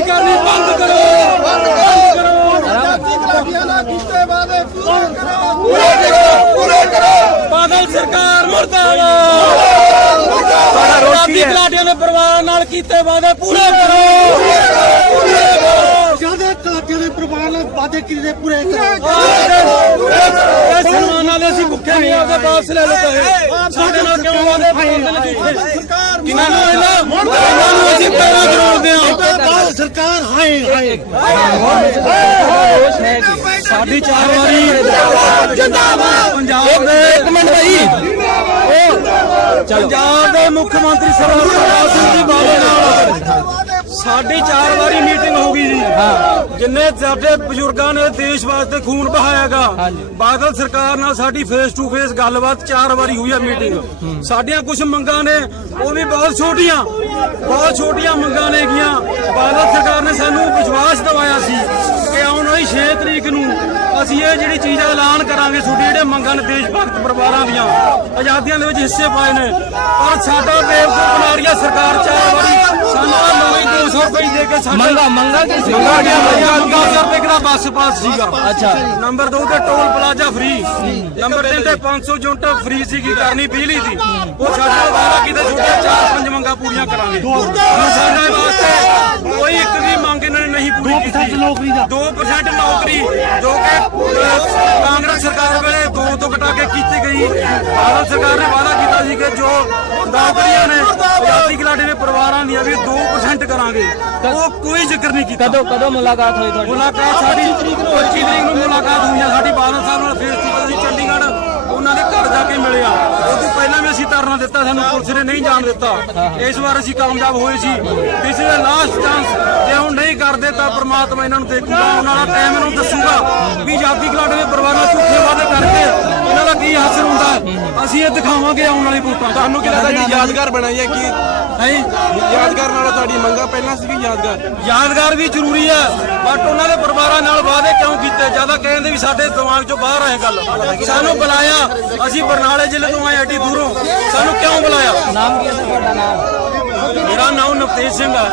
ਕਰਨੀ ਬੰਦ ਕਰੋ। ਬੰਦ ਕਰੋ। ਬਾਦਲ ਸਰਕਾਰ ਮੁਰਦਾਬਾਦ। ਤੁਹਾਡਾ ਰੋਸ਼ ਕੀ ਹੈ? ਖਿਲਾੜੀਆਂ ਦੇ ਪਰਿਵਾਰਾਂ ਨਾਲ ਕੀਤੇ ਵਾਅਦੇ ਪੂਰੇ ਕਰੋ। ਜ਼ਿਆਦਾ ਕਲਾਕਿਆਂ ਦੇ ਪਰਿਵਾਰ ਨਾਲ ਵਾਅਦੇ ਕੀਤੇ ਪੂਰੇ ਕਰੋ? ਇਹ ਸਨਮਾਨ ਅਸੀਂ ਭੁੱਖੇ ਨਹੀਂ ਆਪਦੇ ਵਾਪਸ ਲੈ ਲਓ ਪੈਸੇ ਸਾਡੇ ਨਾਲ ਕਿਉਂ ਵਾਅਦੇ ਪਾਉਂਦੇ ਨੇ ਝੂਠੇ ਕਿਨਾਂ ਨੂੰ ਇਹਨਾਂ ਇਹਨਾਂ ਨੂੰ ਅਸੀਂ ਪੈਰਾਂ ਜੋੜਦੇ ਹਾਂ ਬਾਅਦ ਸਰਕਾਰ ਹਾਏ ਹਾਏ। ਸਾਡੀ ਚਾਰ ਵਾਰੀ ਜਿੰਦਾਬਾਦ। ਪੰਜਾਬ ਦੇ ਇੱਕ ਮਿੰਟ ਭਾਈ ਪੰਜਾਬ ਦੇ ਮੁੱਖ ਮੰਤਰੀ ਸਰਦਾਰ ਪ੍ਰਕਾਸ਼ ਸਿੰਘ ਜੀ ਬਾਦਲ ਨਾਲ ਸਾਡੀ ਚਾਰ ਵਾਰੀ ਮੀਟਿੰਗ ਹੋ ਗਈ ਜੀ। ਜਿੰਨੇ ਸਾਡੇ ਬਜ਼ੁਰਗਾਂ ਨੇ ਦੇਸ਼ ਵਾਸਤੇ ਖੂਨ ਬਹਾਇਆਗਾ ਬਾਦਲ ਸਰਕਾਰ ਨਾਲ ਸਾਡੀ ਫੇਸ ਟੂ ਫੇਸ ਗੱਲਬਾਤ ਚਾਰ ਵਾਰੀ ਹੋਈ ਆ ਮੀਟਿੰਗ। ਸਾਡੀਆਂ ਕੁਝ ਮੰਗਾਂ ਨੇ ਉਹ ਵੀ ਬਹੁਤ ਛੋਟੀਆਂ ਬਹੁਤ ਛੋਟੀਆਂ ਮੰਗਾਂ ਨੇ ਸਾਨੂੰ ਵਿਸ਼ਵਾਸ ਦਿਵਾਇਆ ਸੀ ਕਿ ਆਉਣ ਵਾਲੀ 6 ਤਰੀਕ ਨੂੰ ਅਸੀਂ ਇਹ ਜਿਹੜੀ ਚੀਜ਼ ਦਾ ਐਲਾਨ ਕਰਾਂਗੇ ਤੁਹਾਡੇ ਜਿਹੜੇ ਮੰਗਾਂ ਨੇ ਦੇਸ਼ ਭਗਤ ਪਰਿਵਾਰਾਂ ਦੀਆਂ ਆਜ਼ਾਦੀਆਂ ਦੇ ਵਿੱਚ ਹਿੱਸੇ ਪਾਏ ਨੇ ਪਰ ਸਾਡਾ ਬੇਵਕੂਫ ਬਣਾ ਰਹੀ ਹੈ ਸਰਕਾਰ ਚਾਰ ਵਾਰੀ ਸਾਨੂੰ ਨਵੇਂ 200 ਰੁਪਏ ਦੇ ਕੇ ਸਾਡਾ ਮੰਗਾ ਮੰਗਾ ਕੀ ਸੀ ਮੰਗਾ ਗਿਆ ਮੰਗਾ 200 ਰੁਪਏ ਦਾ ਬੱਸ ਪਾਸ ਸੀਗਾ? ਅੱਛਾ। ਨੰਬਰ 2 ਤੇ ਟੋਲ ਪਲਾਜ਼ਾ ਫ੍ਰੀ ਨੰਬਰ 3 ਤੇ 500 ਯੂਨਿਟ ਫ੍ਰੀ ਸੀਗੀ ਕਰਨੀ ਬਿਜਲੀ ਦੀ। ਉਹ ਸਾਡਾ ਵਾਅਦਾ ਕੀਤਾ ਛੋਟੇ ਚਾਰ ਪੰਜ ਮੰਗਾਂ ਪੂਰੀਆਂ ਕਰਾਂਗੇ ਹੁਣ ਸਾਡੇ ਵਾਸਤੇ ਕੋਈ ਇੱਕ ਵੀ ਮੰਗ ਇਹਨਾਂ ਨੇ ਨਹੀਂ ਪੂਰੀ ਕੀਤੀ 2% ਨੌਕਰੀ ਦਾ 2% ਨੌਕਰੀ ਜੋ ਕਿ ਕਾਂਗਰਸ ਸਰਕਾਰ ਵੇਲੇ ਦੋ ਤੋਂ ਘਟਾ ਕੇ ਕੀਤੀ ਗਈ। ਭਾਰਤ ਸਰਕਾਰ ਨੇ ਵਾਅਦਾ ਕੀਤਾ ਸੀ ਕਿ ਜੋ ਨੌਕਰੀਆਂ ਨੇ ਆਜ਼ਾਦੀ ਘਿਲਾੜੇ ਦੇ ਪਰਿਵਾਰਾਂ ਦੀਆਂ ਵੀ 2% ਕਰਾਂਗੇ। ਉਹ ਕੋਈ ਜ਼ਿਕਰ ਨਹੀਂ ਕੀਤਾ। ਕਦੋਂ ਕਦੋਂ ਮੁਲਾਕਾਤ ਹੋਈ ਤੁਹਾਡੀ? ਮੁਲਾਕਾਤ ਸਾਡੀ 25 ਤਰੀਕ ਨੂੰ ਮੁਲਾਕਾਤ ਹੋਈ ਆ। ਸਾਡੀ ਬਾਦਲ ਸਾਹਿਬ ਨਾਲ ਫੇਰ ਸੀ ਅਸੀਂ ਚੰਡੀਗੜ੍ਹ ਉਹਨਾਂ ਦੇ ਘਰ ਜਾ ਕੇ ਮਿਲੇ ਆ ਉਹ ਤੋਂ ਪਹਿਲਾਂ ਵੀ ਅਸੀਂ ਧਰਨਾ ਦਿੱਤਾ ਸਾਨੂੰ ਪੁਲਿਸ ਨੇ ਨਹੀਂ ਜਾਣ ਦਿੱਤਾ ਇਸ ਵਾਰ ਅਸੀਂ ਕਾਮਯਾਬ ਹੋਏ ਸੀ ਦਿਸ ਇਜ਼ ਲਾਸਟ ਚਾਂਸ ਜੇ ਹੁਣ ਨਹੀਂ ਕਰਦੇ ਤਾਂ ਪ੍ਰਮਾਤਮਾ ਇਹਨਾਂ ਨੂੰ ਦੇਖੂਗਾ ਉਹਨਾਂ ਦਾ ਟਾਈਮ ਇਹਨੂੰ ਦੱਸੂਗਾ ਵੀ ਜਾਤੀ ਖਿਲਾੜੇ ਦੇ ਪਰਿਵਾਰ ਨਾਲ ਝੂਠੇ ਵਾਅਦੇ ਕਰਕੇ ਇਹਨਾਂ ਦਾ ਕੀ ਹਾਸਲ ਹੁੰਦਾ। ਅਸੀਂ ਇਹ ਦਿਖਾਵਾਂਗੇ ਆਉਣ ਵਾਲੀ ਵੋਟਾਂ। ਤੁਹਾਨੂੰ ਕੀ ਲੱਗਦਾ ਜੀ ਯਾਦਗਾਰ ਬਣਾਈ ਹੈ ਕਿ ਹੈ ਜੀ? ਯਾਦਗਾਰ ਨਾਲੋਂ ਤੁਹਾਡੀ ਮੰਗਾਂ ਪਹਿਲਾਂ ਸੀ ਯਾਦਗਾਰ ਯਾਦਗਾਰ ਵੀ ਜ਼ਰੂਰੀ ਹੈ ਬਟ ਉਹਨਾਂ ਦੇ ਪਰਿਵਾਰਾਂ ਨਾਲ ਵਾਅਦੇ ਕੀਤੇ ਜ਼ਿਆਦਾ ਕਹਿੰਦੇ ਵੀ ਸਾਡੇ ਦਿਮਾਗ ਚੋਂ ਬਾਹਰ ਆਏ ਗੱਲ। ਸਾਨੂੰ ਬੁਲਾਇਆ ਅਸੀਂ ਬਰਨਾਲੇ ਜ਼ਿਲ੍ਹੇ ਤੋਂ ਆਏ ਐਡੀ ਦੂਰੋਂ। ਸਾਨੂੰ ਕਿਉਂ ਬੁਲਾਇਆ? ਨਾਮ ਕੀ ਹੈ ਤੁਹਾਡਾ ਨਾਮ? ਮੇਰਾ ਨਾਮ ਨਵਤੇਜ ਸਿੰਘ ਹੈ।